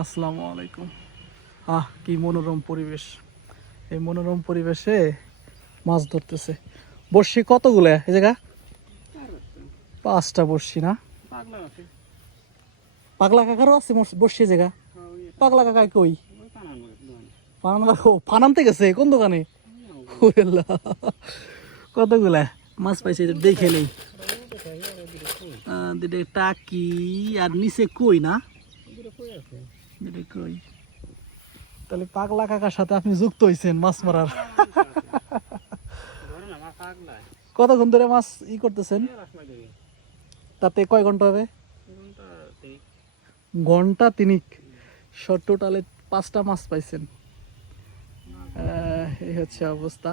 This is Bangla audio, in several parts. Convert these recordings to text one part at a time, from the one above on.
আসসালামু আলাইকুম। কি মনোরম পরিবেশ। এই মনোরম পরিবেশে মাছ ধরতেছে। বড়শি কতগুলো এই জায়গা? 5টা বড়শি না? পাগলা কাকারও আছে বড়শি জায়গা। পাগলা কাকাই কই? ফানানতে গেছে কোন দোকানে? ওরে আল্লাহ, কতগুলা মাছ পাইছে দেখে নেই। টাকি আর নিচে কই না? কই? তাহলে পাগলা কাকার সাথে আপনি যুক্ত হয়েছেন মাছ মারার। কতক্ষণ ধরে মাছ করতেছেন? তাতে কয় ঘন্টা হবে? ঘন্টা তিনিক। টোটালে 5টা মাছ পাইছেন। এই হচ্ছে অবস্থা।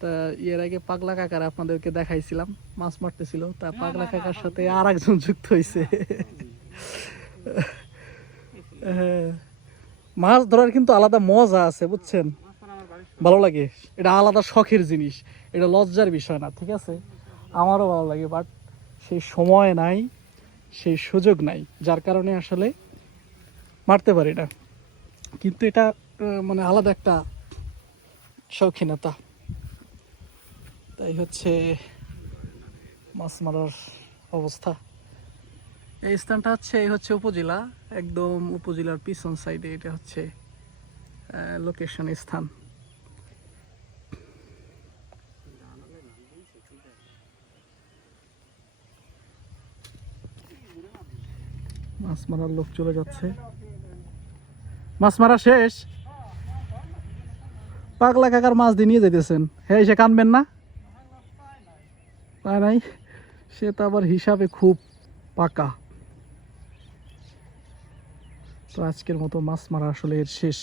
তা এর আগে পাগলা কাকার আপনাদেরকে দেখাইছিলাম মাছ মারতেছিল, তা পাগলা কাকার সাথে আর একজন যুক্ত হয়েছে। মাছ ধরার কিন্তু আলাদা মজা আছে বুঝছেন, ভালো লাগে। এটা আলাদা শখের জিনিস, এটা লজ্জার বিষয় না, ঠিক আছে? আমারও ভালো লাগে, বাট সেই সময় নাই, সেই সুযোগ নাই, যার কারণে আসলে মারতে পারি না। কিন্তু এটা মানে আলাদা একটা শৌখিনতা। তাই হচ্ছে মাছ মারার অবস্থা। এই স্থানটা হচ্ছে এই হচ্ছে উপজেলা, একদম উপজেলার পিছন সাইডে এটা হচ্ছে লোকেশন স্থান। মাছ মারার লোক চলে যাচ্ছে। মাছ মারা শেষ। পাগলা কাকার মাছ দিয়ে নিয়ে যেতেছেন, হ্যাঁ এসে কানবেন না? তাই নাই, সে তো আবার হিসাবে খুব পাকা। তো আজকের মতো মাছ মারা আসলে এর শেষ।